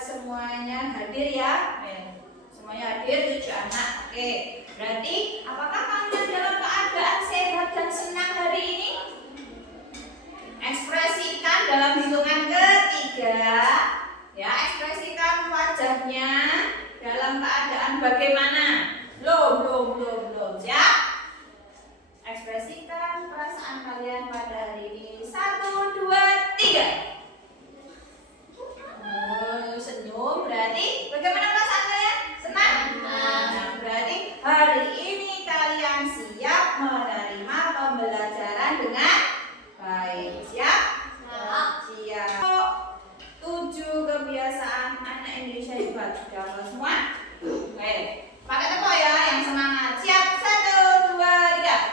semuanya hadir ya? Semuanya hadir 7 anak. Oke, berarti apakah kalian dalam keadaan sehat dan senang hari ini? Ekspresikan dalam hitungan ketiga. Ya, ekspresikan wajahnya dalam keadaan bagaimana? Belum. Siap? Ekspresikan perasaan kalian pada hari ini. 1, 2, 3. Senyum berarti bagaimana perasaan kalian? Senang? Nah, berarti hari ini kalian siap menerima pembelajaran dengan baik. Siap? Siap. 7 kebiasaan anak Indonesia hebat. Sudah hafal semua? Oke. Pakai tepuk ya yang semangat. Siap? 1, 2, 3.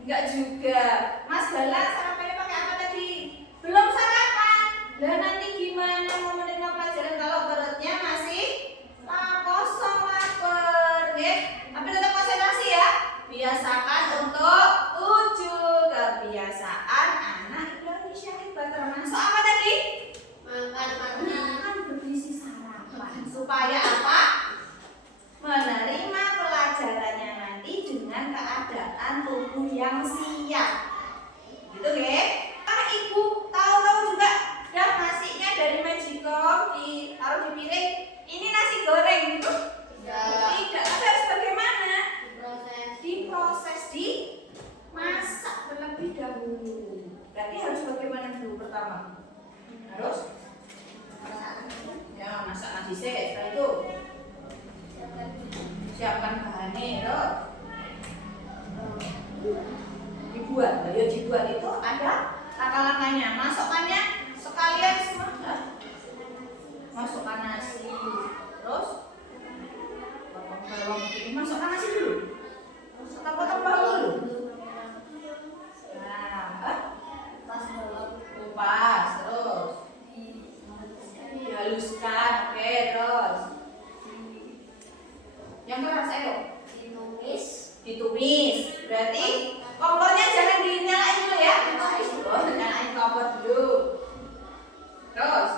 Enggak juga. Mas Bala sarapannya pakai apa tadi? Belum sarapan. Dan nanti gimana mau menerima pelajaran kalau perutnya masih kosong lapar, tapi tetap konsentrasi ya. Biasakan untuk 7 kebiasaan anak Indonesia hebat, termasuk apa tadi? Makan berisi sarapan. Supaya apa? Menerima pelajarannya nanti dengan keadaan tubuh yang siap. Gitu ya. Ibu tahu juga dah nasinya dari Magicom ditaruh di piring. Ini nasi goreng gitu? Tidak. Harus bagaimana? Diproses, dimasak terlebih dahulu. Berarti harus bagaimana dulu pertama? Harus ya masak nasi setelah itu siapkan bahannya terus dibuat itu ada langkah-langkahnya. Masukkannya sekalian semua. Masukkan nasi terus potong bawang ini, masukkan nasi dulu, kita potong bawang dulu. Kupas terus dihaluskan. Oke, terus yang keras ditumis. Berarti kompornya jangan dinyalain dulu ya. Ditumis dulu, nyalain kompor dulu. Terus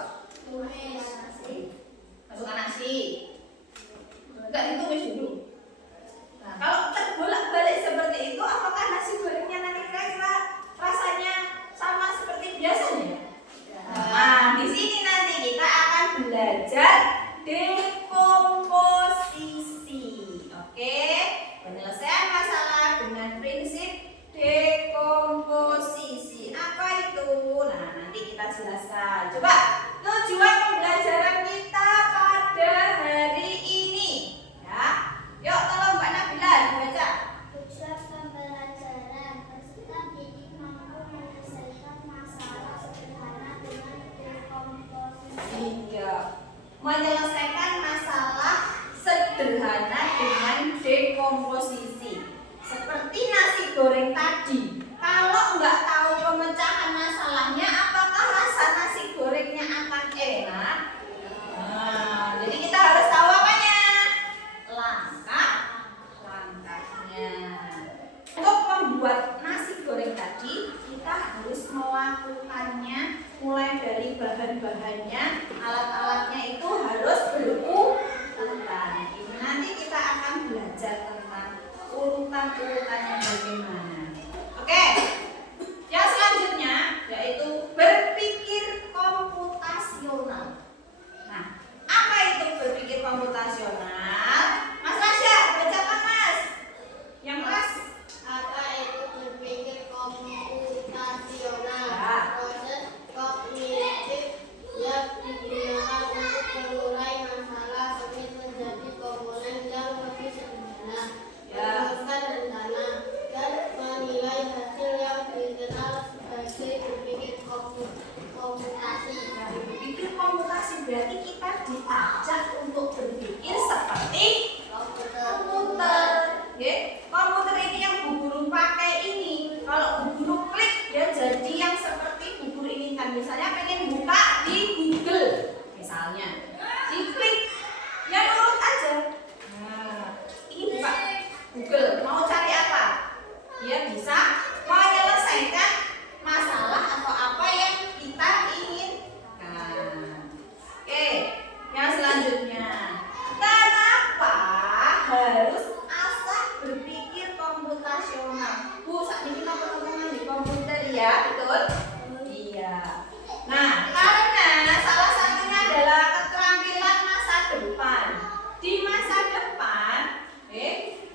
masukkan nasi. Enggak ditumis dulu. Nah, kalau terbolak-balik seperti itu, apakah nasi gorengnya nanti kira-kira rasanya sama seperti biasanya? Nah, di sini nanti kita akan belajar dekomposisi. Oke, penyelesaian masalah dengan prinsip dekomposisi. Apa itu? Nah, nanti kita jelaskan. Coba tujuan pembelajaran kita pada hari ini. Ya, yuk tolong Mbak Nabila dibaca. Tujuan pembelajaran peserta didik mampu menyelesaikan masalah sederhana dengan dekomposisi. Iya, menyelesaikan masalah sederhana dengan dekomposisi. Seperti nasi goreng tadi, kalau nggak tahu pemecahan masalahnya, apakah rasa nasi gorengnya akan enak? Nah, jadi kita harus tahu apanya? Langkah-langkahnya. Untuk membuat nasi goreng tadi, kita harus melakukannya mulai dari bahan-bahannya, alat-alatnya itu harus berurutan. Nanti kita akan belajar tentang urutan-urutannya bagaimana. berorganisasi berarti kita diajak untuk berpikir seperti komputer. Komputer ini yang Bu Guru pakai ini, kalau Bu Guru klik ya jadi yang seperti Bu Guru ini kan. Misalnya pengen buka di Google, misalnya diklik ya nurut aja. Nah, ini buka Google, mau cari apa? Dia bisa menyelesaikan masalah atau apa yang kita inginkan. Oke, yang selanjutnya, kenapa harus asah berpikir komputasional? Bu, saat ini kita ngomongin di komputer ya, betul? Iya. Nah, karena salah satunya adalah keterampilan masa depan. Di masa depan,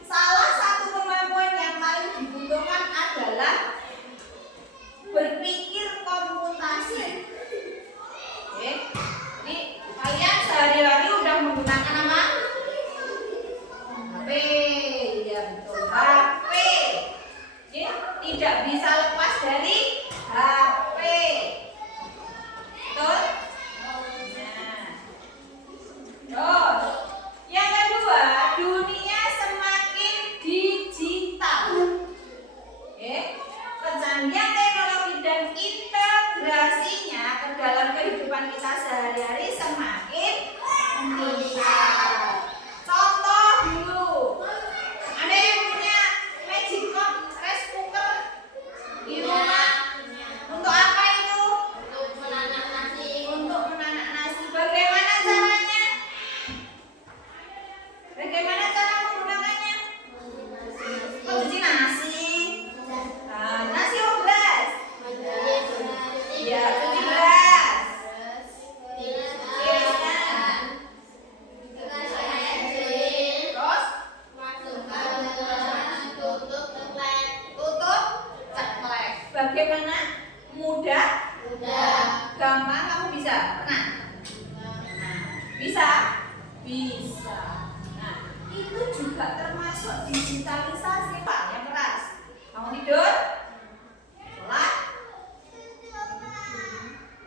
salah satu kemampuan yang paling dibutuhkan adalah berpikir komputasi. Ini kalian sehari-hari udah menggunakan apa? HP. Ya betul, HP. Tidak bisa lepas dari HP. Betul? Nah. Yang kedua, dunia semakin digital. Kecanggihan teknologi dan integrasinya ke dalam kehidupan kita sehari-hari semakin meningkat. Contoh dulu, ada yang punya magic pot, rice cooker di rumah? Untuk apa itu? Untuk menanak nasi. Untuk menanak nasi. Bagaimana caranya? Bagaimana cara menggunakannya? Cuci nasi. Nasi atau beras? Ya, cuci beras. Tiriskan. Terus? Tutup ceklek. Bagaimana? Mudah? Gampang kamu bisa? Pernah? Bisa? Bisa. Nah, itu juga termasuk digitalisasi Pak, yang keras. Kamu tidur, sholat,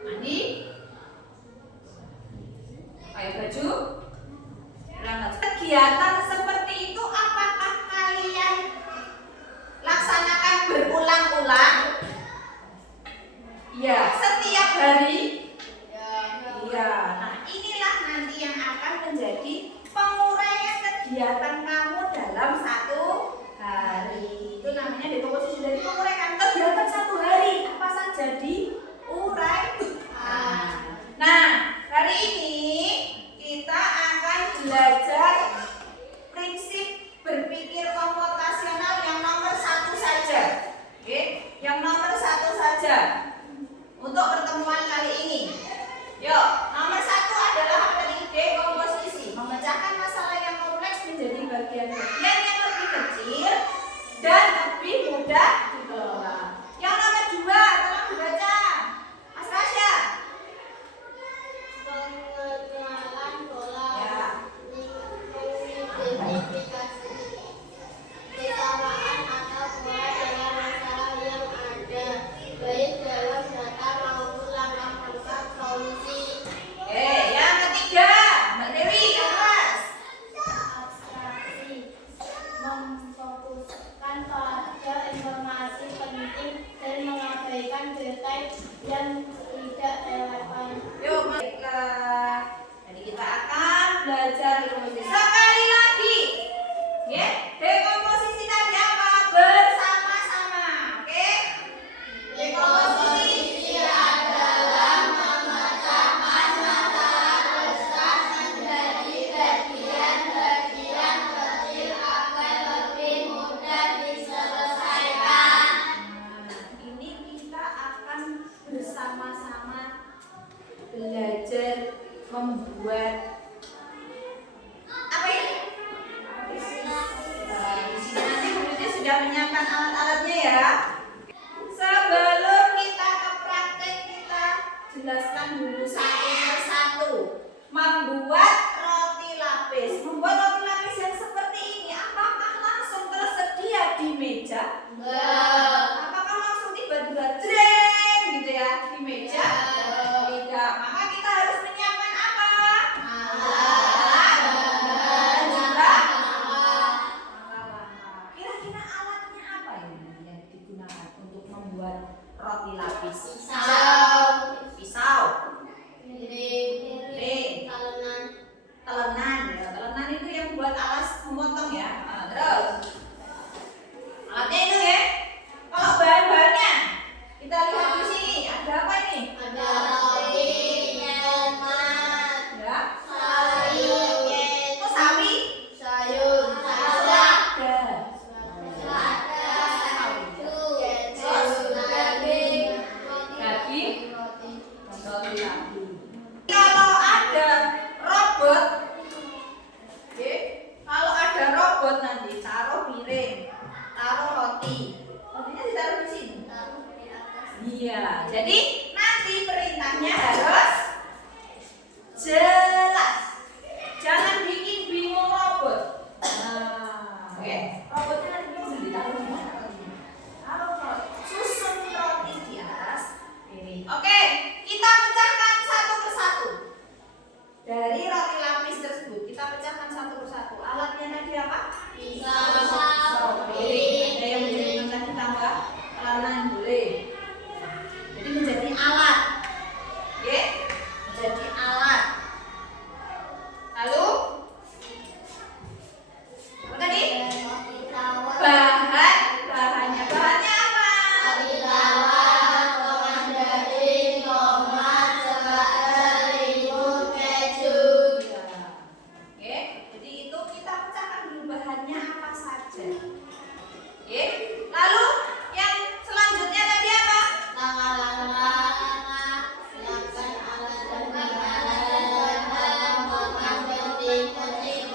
mandi, pakai baju, berangkat. Kegiatan seperti itu apakah kalian laksanakan berulang-ulang? Ya, setiap hari. Iya. Nah, inilah nanti yang akan menjadi penguraian kegiatan kamu dalam satu hari. Itu namanya dekomposisi. Dari penguraian kegiatan satu hari apa saja diuraikan. Nah, hari ini kita akan belajar prinsip berpikir komputasional yang nomor 1 saja. Yang nomor 1 saja untuk pertemuan kali ini. Yuk, nomor 1 adalah dekomposisi, memecahkan masalah yang kompleks menjadi bagian-bagian yang lebih kecil dan lebih mudah dikelola. Yang nomor 2, tolong dibaca. Mas Rasya. Pengenalan pola Ya. identifikasi kesamaan atau pola dalam masalah yang ada, baik dalam data maupun langkah-langkah solusi. Yang ketiga, Mbak Dewi, kelas. Abstraksi memfokuskan pada informasi penting dan mengabaikan detail yang tidak relevan. Yuk, baiklah. Jadi kita akan belajar dekomposisi. Sekali lagi. Dekomposisi tadi apa? Bersama-sama. Oke? Dekomposisi adalah memecahkan masalah besar menjadi bagian-bagian kecil agar lebih mudah diselesaikan. Ini kita akan bersama-sama belajar membuat apa ini? Di sini nanti muridnya sudah menyiapkan alat-alatnya ya. Sebelum kita ke praktek, kita jelaskan dulu satu persatu. Membuat roti lapis. Membuat roti lapis yang seperti ini, apakah langsung tersedia di meja? Apakah langsung tiba-tiba jreng gitu ya di meja? Tidak. Maka kita harus menyiapkan roti lapis? Pisau. Piring. Talenan. Telenan. Ya, telenan itu yang buat alas memotong ya. Nah, terus alatnya itu ya. Kalau bahan-bahannya kita lihat di sini ada apa ini? Ada roti, tomat, Ya. sayur, Oh, sawi. sayur, salad, Daging. Kalau ada robot, oke, kalau ada robot nanti taruh piring, taruh roti, rotinya ditaruh di sini. Iya, jadi nanti perintahnya harus jelas, jangan bikin bingung robot. Nah, oke, robotnya nanti mau ditaruh di mana rotinya? Taruh roti, susun roti di atas piring. Oke, kita pecahkan satu persatu. Dari roti lapis tersebut kita pecahkan satu persatu. Alatnya tadi apa? Pisau. Piring. Ada yang menjadi tadi tambah telanan boleh. Jadi menjadi alat. Oke? Menjadi alat. Lalu apa tadi? Bahannya apa? Oke, jadi itu kita pecahkan dulu bahannya apa saja. Oke, lalu yang selanjutnya tadi apa?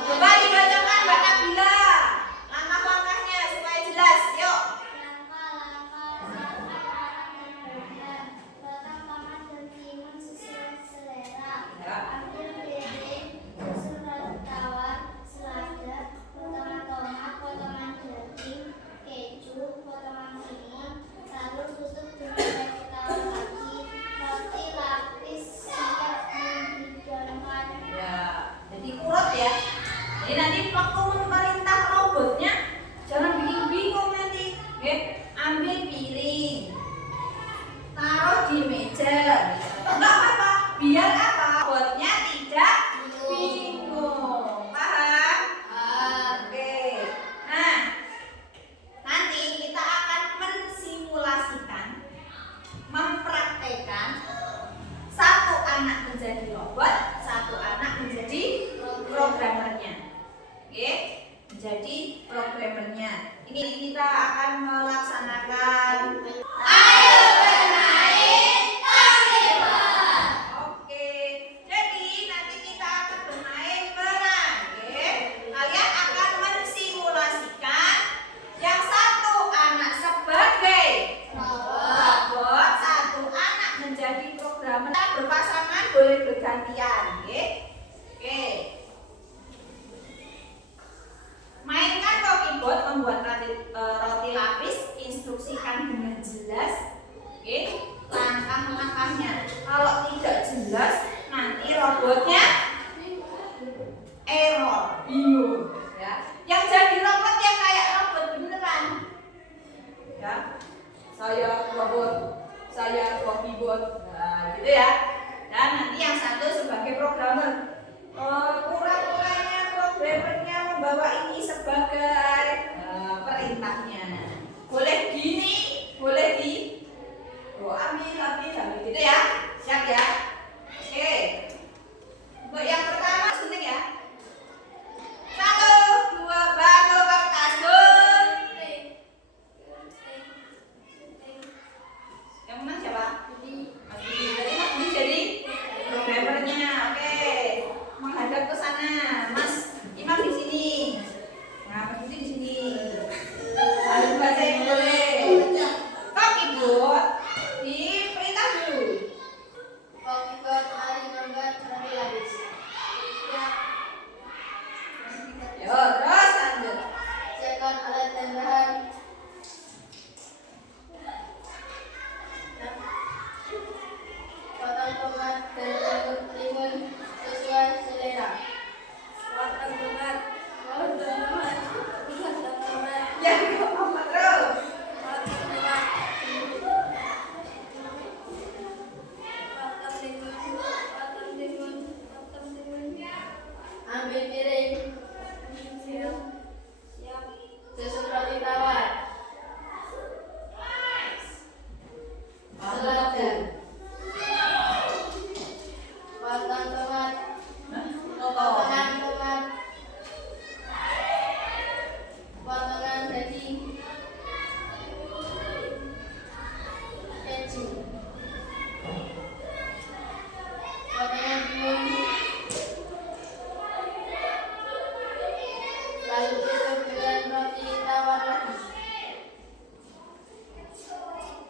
Coba dibacakan Mbak Nabila langkah-langkahnya supaya jelas. Yuk. Ya. Ambil piring, susun roti tawar, selada, potongan tomat, potongan daging, keju, potongan mie, lalu tutup dengan roti tawar lagi. Roti lapis siap dihidangkan. Ya, jadi kurut ya. Jadi nanti waktu memerintah robotnya jangan bikin bingung nanti. Oke, ambil piring, taruh di meja. Enggak apa-apa, biar apa? Robotnya tidak bingung. Paham? Oke. Nah, nanti kita akan mensimulasikan, mempraktekkan satu anak menjadi robot, satu anak menjadi programmernya. Oke, menjadi programmernya. Ini kita akan melaksanakan. Ayo bermain terlibat. Oke, jadi nanti kita akan bermain peran. Oke, kalian akan mensimulasikan yang satu anak sebagai robot, satu anak menjadi programmer. Berpasangan boleh bergantian. Oke. Oke. Mainkan Rokibot membuat roti lapis, instruksikan dengan jelas. Oke, langkah-langkahnya. Kalau tidak jelas, nanti robotnya error, bingung. Ya, yang jadi robot yang kayak robot beneran. Ya, saya Rokibot. Nah, gitu ya. Dan nanti yang satu sebagai programmer. Pura-puranya programmernya membawa ini sebagai perintahnya. Boleh gini, boleh di ambil gitu ya. Siap ya? Oke. Untuk yang pertama suntik ya. 1, 2, batu kertas gunting. Yang menang siapa? Mas Budi. Berarti Mas Budi jadi programmernya. Oke. Menghadap ke sana. Mas Imam di sini. Nah, Mas Budi di sini. Lalu baca yang boleh.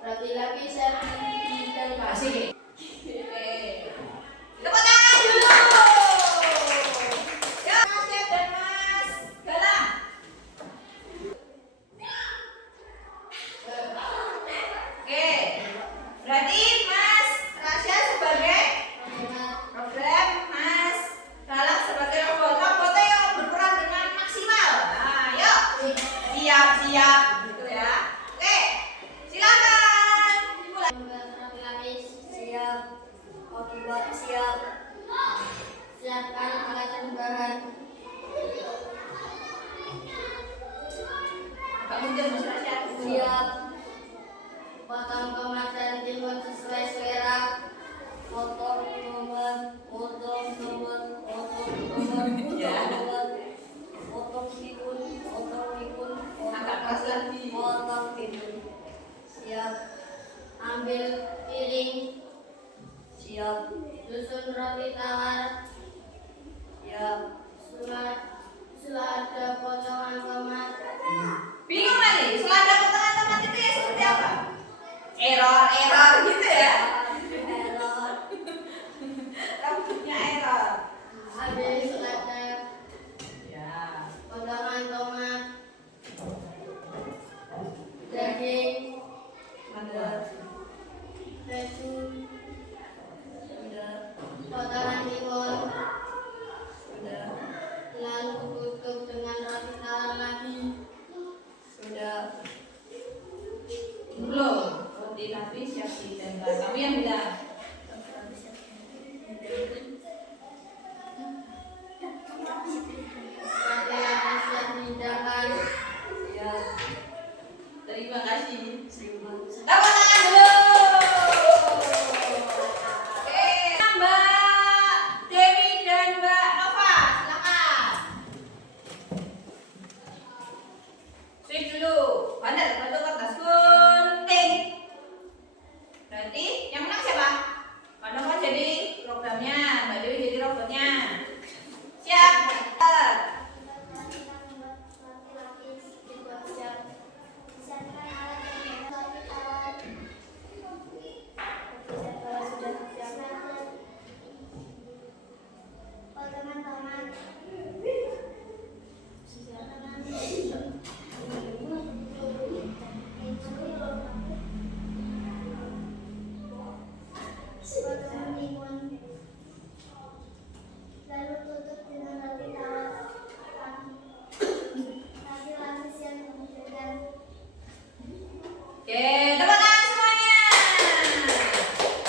Laki-laki servis dan Masih. Oke. Tepuk tangan dulu. Ya, Mas Yap dan Mas Galang. Oke. Berarti Mas Rasya sebagai program, Mas Galang sebagai robot. Robotnya yang berperan dengan maksimal. Nah, yuk. Siap-siap gitu ya. Oke. Silakan. Dimulai. laki-laki siap, buat siap, siapkan alat dan bahan. Agak mundur Mas Rasya. Siap, potong tomat dan timun sesuai selera. Potong tomat, potong timun, potong timun, Agak keras lagi. potong timun. Siap, ambil piring. Siap, susun roti tawar. Siap, selada potongan tomat. Bingung nih, selada potongan tomat itu ya seperti apa? Error gitu ya. Error. Rambutnya error. Ambil selada Ya. potongan tomat, daging, Ada. keju, potongan timun, lalu tutup dengan roti tawar lagi. Sudah. Belum. Roti tapi siap ditempel. Kamu yang bilang. Laki-laki siap dihidangkan. Ya. Terima kasih. Tepuk tangan dulu. Oke, Mbak Dewi dan Mbak Nova, silakan. Sweep dulu. Bandar, batu kertas gunting. Berarti yang menang siapa? Mbak Nova jadi programnya, Mbak Dewi jadi robotnya. Siap. Laki-laki dibuat siap. Siapkan alat dan roti tawar. Roti tawar sudah siap. Potongan tomat. Potongan timun. Lalu tutup dengan roti tawar. Laki-laki siap mengerjakan. Oke, tepuk tangan semuanya.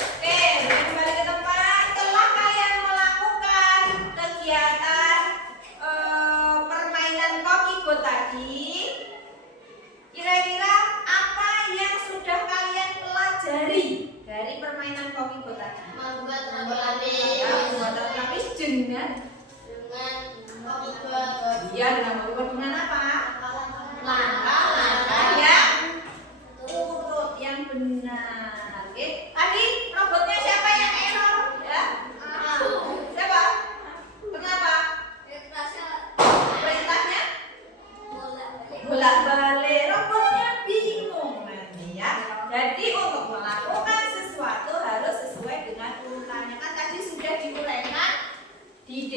Oke, kembali ke tempat. Setelah kalian melakukan kegiatan permainan Kokibo tadi, kira-kira apa yang sudah kalian pelajari dari permainan Kokibo tadi? Membuat roti lapis Ya, buat roti lapis dengan dengan Kokibo dengan apa? langkah-langkah yang urut yang benar. Oke, tadi robotnya siapa yang error? Ya, siapa? Kenapa? Perintahnya bolak-balik, robotnya bingung nanti ya. Jadi untuk melakukan sesuatu harus sesuai dengan urutannya. Kan tadi sudah diuraikan di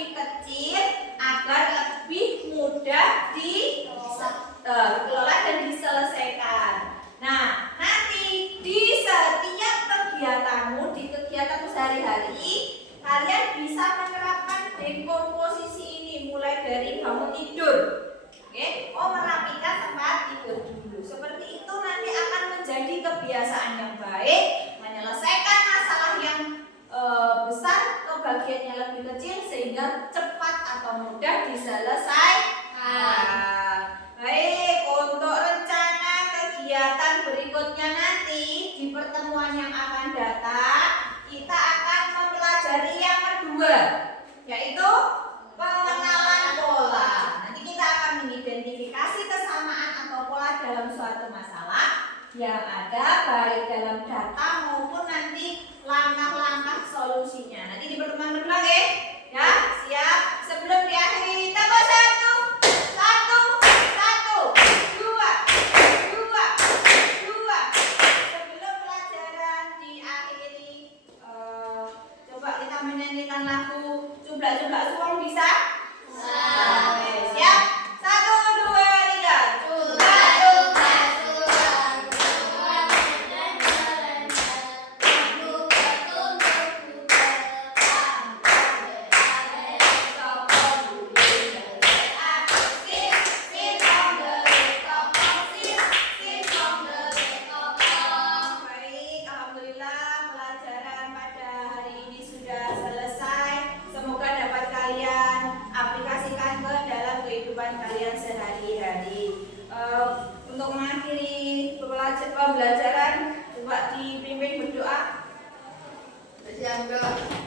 lebih kecil agar lebih mudah dikelola dan diselesaikan. Nah, nanti di setiap kegiatanmu, di kegiatanmu sehari-hari, kalian bisa menerapkan dekomposisi ini mulai dari bangun tidur. Oke, merapikan tempat tidur dulu. Seperti itu nanti akan menjadi kebiasaan yang baik, menyelesaikan masalah yang besar ke bagiannya lebih kecil sehingga cepat atau mudah diselesaikan. Baik, untuk rencana kegiatan berikutnya nanti di pertemuan yang akan datang kita akan mempelajari yang kedua, yaitu pengenalan pola. Nanti kita akan mengidentifikasi kesamaan atau pola dalam suatu masalah yang ada baik dalam data maupun nanti langkah-langkah solusinya. Nanti di pertemuan kedua, ya, siap. Sebelum diakhiri, tambah satu, dua. Sebelum pelajaran diakhiri, coba kita menyanyikan lagu Cublak-cublak suang bisa? Oke, siap. 1, 2, 3. Baik, alhamdulillah pelajaran pada hari ini sudah selesai. Semoga dapat kalian aplikasikan ke dalam kehidupan kalian sehari-hari. Untuk mengakhiri pembelajaran, coba dipimpin berdoa. Berdoa.